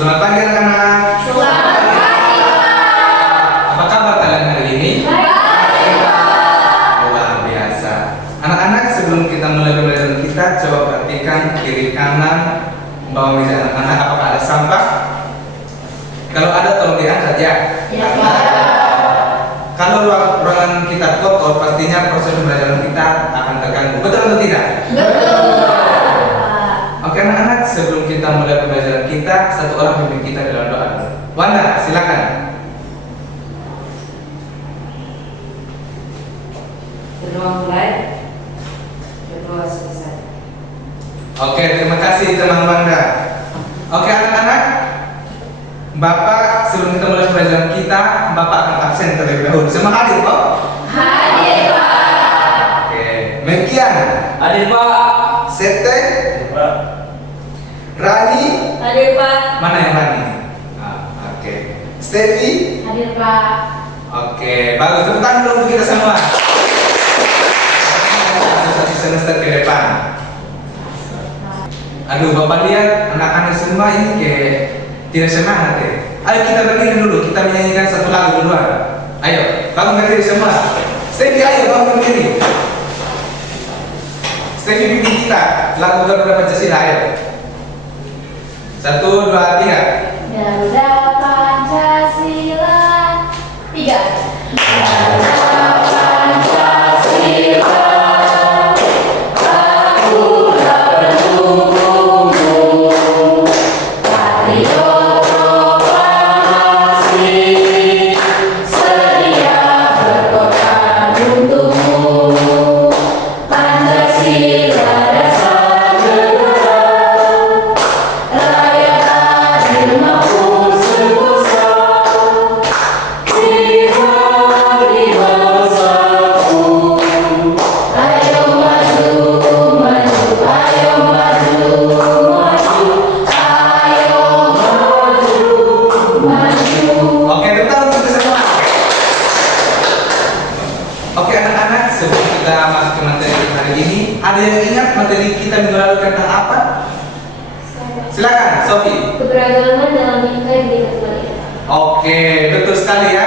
Selamat pagi anak-anak. Selamat pagi, Pak. Apa kabar kalian hari ini? Baik, Pak. Luar biasa. Anak-anak, sebelum kita mulai pembelajaran kita, coba perhatikan kiri kanan bawah meja anak-anak. Apakah ada sampah? Kalau ada, tolong diangkat ya. Ya, Pak. Kalau ruangan kita kotor, pastinya proses pembelajaran kita akan terganggu. Betul atau tidak? Betul, Pak. Oke anak-anak, sebelum kita mulai pembelajaran kita, satu orang pimpin kita dalam doa. Wanda, silakan. Berdoa mulai, berdoa selesai. Oke, terima kasih teman Wanda. Oke anak-anak, Bapak sebelum kita mulai pembelajaran kita, Bapak akan absen terlebih dahulu. Semua hadir kok? Hadir, Pak. Oke, Mekian, Hadir Pak. Sete, Pak. Rani, Hadir, Pak. mana yang Rani? Oke, Stevi. Hadir, Pak. Oke, bagus. Tepuk tangan dulu untuk kita semua. Satu semester ke depan. Aduh, Bapak lihat anak-anak semua ini kayak tidak semangat ya. Ayo kita berdiri dulu, kita menyanyikan satu lagu duluan. Ayo, bangun berdiri semua. Stevi, ayo bangun berdiri. Stevi pimpin kita lagu Garuda Pancasila, ayo. 1, 2, 3. Garuda Pancasila 3. Garuda Pancasila, Garuda pendukungmu, patriot proklamasi, sedia berkorban untukmu. Pancasila dasar negara, rakyat adil makmur sekuasa, diberi bersatu. Ayo maju, maju, ayo maju, maju, ayo maju, maju. Oke, tetap untuk semua. Oke anak-anak, sebelum kita masuk ke materi hari ini, ada yang ingat materi kita minggu lalu tentang apa? Silakan, Sofi. Keberagaman dalam bingkai Bhinneka Tunggal Ika. Oke, betul sekali ya.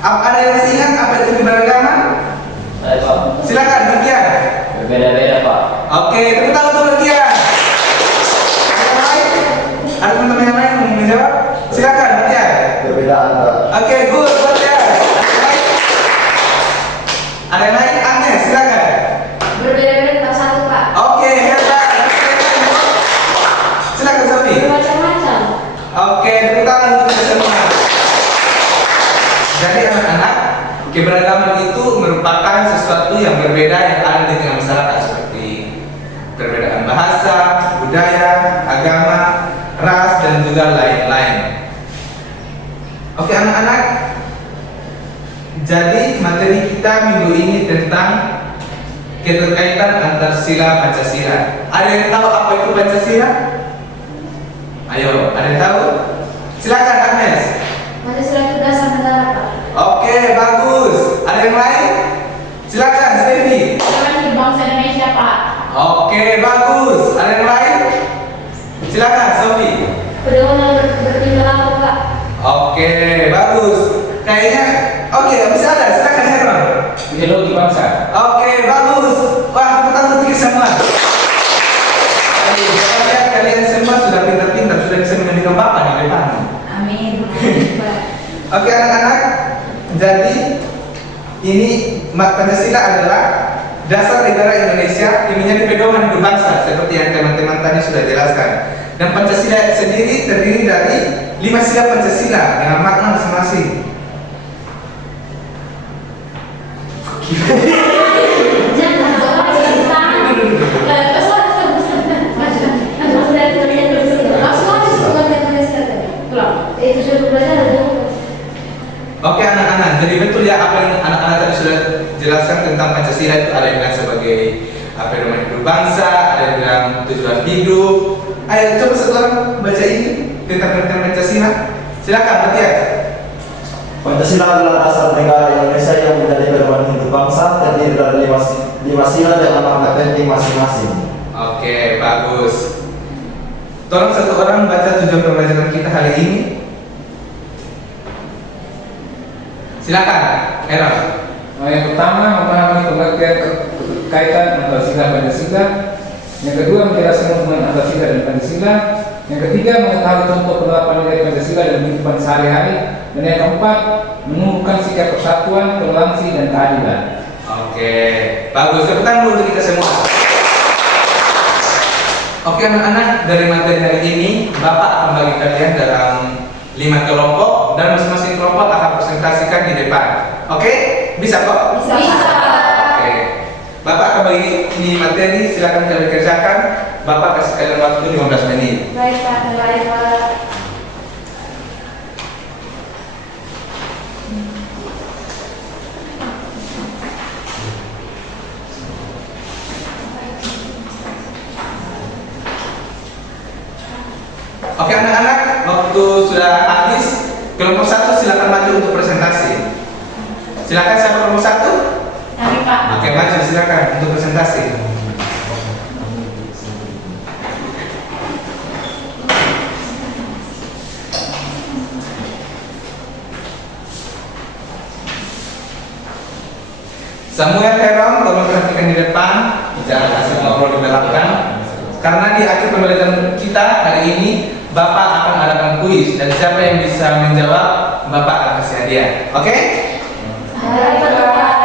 Ada yang masih ingat apa itu keberagaman? Baik Pak. Silakan, Berkian. Berbeda-beda Pak. Oke, tepuk tangan untuk Berkian. Yang lain? Ada teman-teman yang lain mau menjawab? Silakan, Berkian. Perbedaan Pak. Oke, good, Berkian. Ada yang lain? Agnes, silakan. Berbeda-beda tentang satu, Pak. Oke, hebat. Silakan, Sofi. Bermacam-macam. Oke, tepuk tangan untuk kita semua. Jadi anak-anak, keberagaman itu merupakan sesuatu yang berbeda yang ada di tengah masyarakat, seperti perbedaan bahasa, budaya, agama, ras, dan juga lain-lain. Oke anak-anak, jadi materi kita minggu ini tentang keterkaitan antar sila Pancasila. Ada yang tahu apa itu Pancasila? Ayo, ada yang tahu? Silakan Agnes. Pancasila itu dasar negara, Pak. Oke, bagus. Ada yang lain? Silakan, Stevi. Dewan Bangsa Indonesia, Pak. Oke, bagus. Ada yang lain? Silakan, Sofi. Pedoman bertingkah laku, Pak. Oke, bagus. Kayaknya, oke, bisa ada. Silakan, Herman. Ideologi bangsa. Oke, bagus. Wah, tepuk tangan untuk kita semua. Saya lihat kalian semua sudah pintar-pintar, sudah bisa menyanyikan Bapak di depan. Amin. Oke anak-anak, jadi ini Pancasila adalah dasar negara Indonesia yang menjadi pedoman hidup bangsa seperti yang teman-teman tadi sudah jelaskan. Dan Pancasila sendiri terdiri dari 5 sila Pancasila dengan makna masing-masing. Jangan bawa cerita. Oke anak-anak, jadi betul ya apa yang anak-anak tadi sudah jelaskan tentang Pancasila itu. Ada yang bilang sebagai pedoman hidup bangsa, ada yang bilang tujuan hidup. Ayo coba satu orang baca ini tentang Pancasila. Silakan, Berkian. Pancasila adalah dasar negara Indonesia yang menjadi pedoman hidup bangsa, terdiri dari lima sila dengan makna penting masing-masing. Oke, bagus. Tolong satu orang baca tujuan pembelajaran kita hari ini. Silakan, Heron. Yang pertama, memahami pengertian kaitan antara sila Pancasila. Yang kedua, menjelaskan hubungan antara sila dan Pancasila. Yang ketiga, mengetahui contoh penerapan nilai Pancasila dalam kehidupan sehari-hari. Dan yang keempat, menumbuhkan sikap persatuan, toleransi, dan keadilan. Oke, bagus. Tepuk tangan dulu untuk kita semua. Oke anak-anak, dari materi hari ini Bapak akan bagi kalian dalam 5 kelompok dan masing-masing kelompok akan presentasikan di depan. Oke? Bisa kok? Bisa. Oke. Bapak akan bagi ini materi, silakan kalian kerjakan. Bapak kasih kalian waktu 15 menit. Baik Pak, baik Pak. Oke anak-anak, waktu sudah habis. Kelompok 1 silakan maju untuk presentasi. Silakan siapa kelompok 1? Kami Pak. Oke, maju silakan untuk presentasi. Samuel Heron, tolong perhatikan di depan, jangan kasih ngobrol di belakang. Karena di akhir pembelajaran kita hari ini, Bapak akan adakan kuis dan siapa yang bisa menjawab, Bapak akan kasih hadiah. Oke? Baik Pak.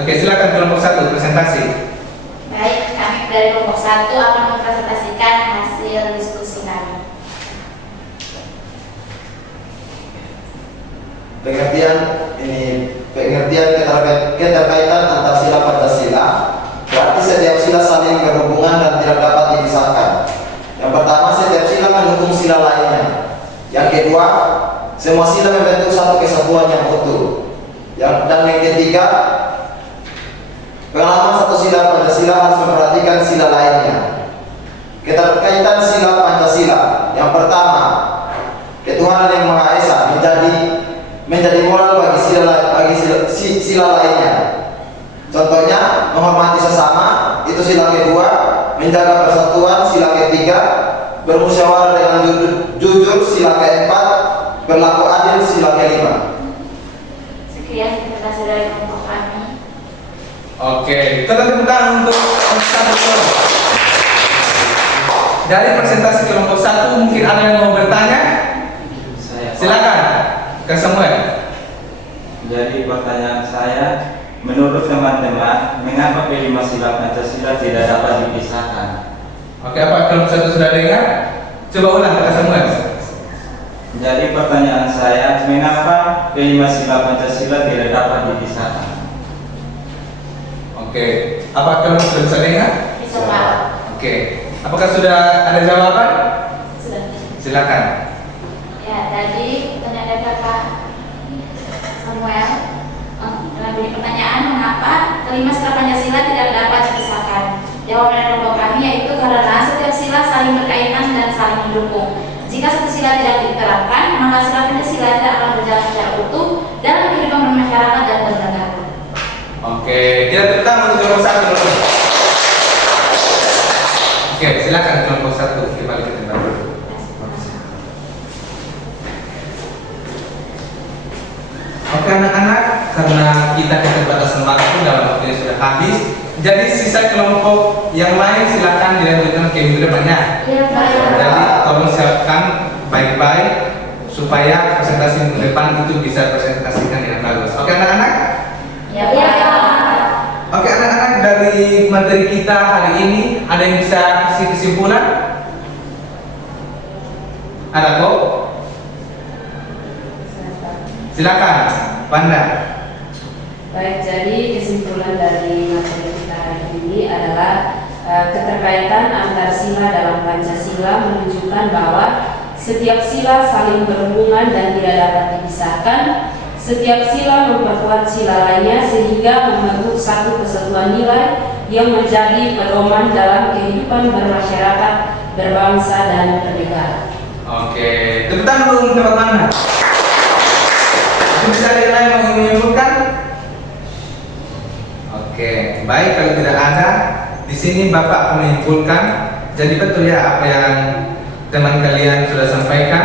Oke, silakan kelompok 1 presentasi. Baik, kami dari kelompok 1 akan mempresentasikan hasil diskusi kami. Pengertian keterkaitan antara sila Pancasila. Berarti setiap sila saling berhubungan dan tidak dapat dipisahkan. Yang pertama, setiap sila mendukung sila lainnya. Yang kedua, semua sila membentuk satu kesatuan yang utuh. Dan yang ketiga, pengalaman satu sila Pancasila harus memperhatikan sila lainnya. Keterkaitan sila Pancasila. Yang pertama, ketuhanan yang Maha Esa menjadi moral bagi sila lainnya. Contohnya, menghormati sesama, itu sila kedua. Menjaga persatuan, sila ketiga. Bermusyawarah dengan jujur, sila keempat. Berlaku adil, sila kelima. Sekian presentasi dari kelompok kami. Oke, kita tepuk tangan untuk kelompok 1. Dari presentasi kelompok 1 mungkin ada yang mau bertanya? Silakan, Kak Samuel. Jadi pertanyaan saya, menurut teman-teman, mengapa kelima sila Pancasila tidak dapat dipisahkan? Oke, apa kelompok 1 sudah dengar? Coba ulang Kak Samuel. Jadi pertanyaan saya, mengapa kelima sila Pancasila tidak dapat dipisahkan? Oke, apa kelompok sudah bisa dengar? Bisa Pak. Oke, apakah sudah ada jawaban? Sudah. Silakan. Ya, tadi ternyata Kakak Samuel dalam bunyi pertanyaan, mengapa kelima sila Pancasila tidak dapat dipisahkan? Jawaban dari kelompok kami yaitu karena setiap sila saling berkaitan dan saling mendukung. Jika satu sila tidak diterapkan, maka sila Pancasila tidak akan berjalan secara utuh dalam kehidupan bermasyarakat dan bernegara. Oke, kita tepuk tangan untuk kelompok 1 dulu. Oke, silakan kelompok 1 kembali ke tempat dulu. Oke anak-anak, karena kita keterbatasan waktu dalam waktu yang sudah habis, jadi sisa kelompok yang lain silakan dilanjutkan ke minggu depannya. Iya Pak. Jadi tolong siapkan baik-baik supaya presentasi minggu depan itu bisa presentasikan dengan bagus. Oke anak-anak? Ya Iya Pak. Pak. Oke anak-anak, dari materi kita hari ini ada yang bisa kasih kesimpulan? Ada kok? Silakan, Panda. Baik, jadi kesimpulan dari materi kita hari ini adalah keterkaitan antar sila dalam Pancasila menunjukkan bahwa setiap sila saling berhubungan dan tidak dapat dipisahkan. Setiap sila memperkuat sila lainnya sehingga membentuk satu kesatuan nilai yang menjadi pedoman dalam kehidupan bermasyarakat, berbangsa, dan bernegara. Oke, tepuk tangan dulu tempat mana? Bisa ada yang lain yang ingin menyimpulkan? Oke, baik kalau tidak ada, di sini Bapak akan menyimpulkan Jadi betul ya apa yang teman kalian sudah sampaikan.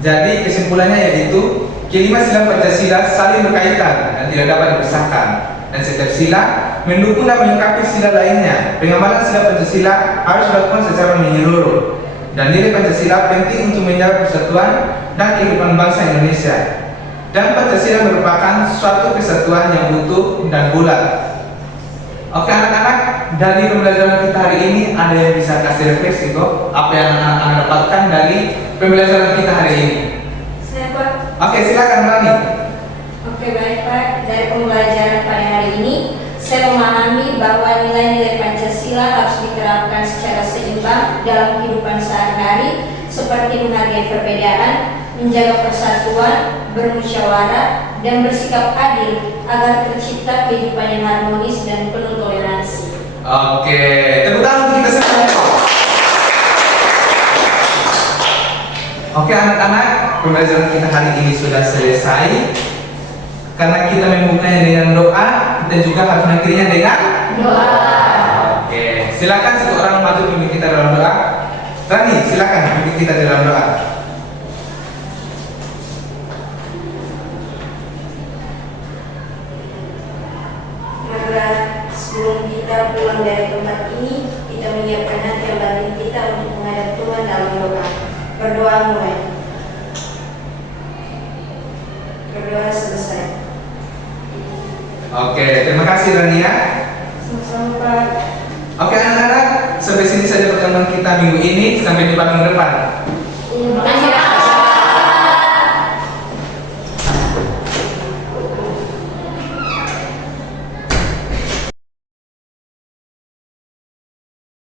Jadi kesimpulannya yaitu kelima sila Pancasila saling berkaitan dan tidak dapat dipisahkan. Dan setiap sila mendukung dan melengkapi sila lainnya. Pengamalan sila Pancasila harus dilakukan secara menyeluruh. Dan nilai Pancasila penting untuk menjaga persatuan dan kehidupan bangsa Indonesia. Dan Pancasila merupakan suatu kesatuan yang utuh dan bulat. Oke anak-anak, dari pembelajaran kita hari ini ada yang bisa kasih refleksi kok? Apa yang anak-anak dapatkan dari pembelajaran kita hari ini? Saya Pak. Oke, silakan Rani. Oke baik Pak, dari pembelajaran pada hari ini saya memahami bahwa nilai-nilai Pancasila harus diterapkan secara seimbang dalam kehidupan sehari-hari seperti menghargai perbedaan, menjaga persatuan, bermusyawarah, dan bersikap adil agar tercipta kehidupan yang harmonis dan penuh toleransi. Oke, tepuk tangan untuk kita semua. Oke anak-anak, pembelajaran kita hari ini sudah selesai. Karena kita membukanya dengan doa, kita juga harus mengakhirinya dengan Doa. Oke, silakan satu orang maju pimpin kita dalam doa. Rani, silakan pimpin kita dalam doa. Marilah sebelum kita pulang dari tempat ini, kita menyiapkan hati dan batin kita untuk menghadap Tuhan dalam doa. Berdoa mulai. Berdoa selesai. Oke, terima kasih Rania. Sama-sama Pak. Oke anak-anak, sampai sini saja pertemuan kita minggu ini. Sampai jumpa minggu depan.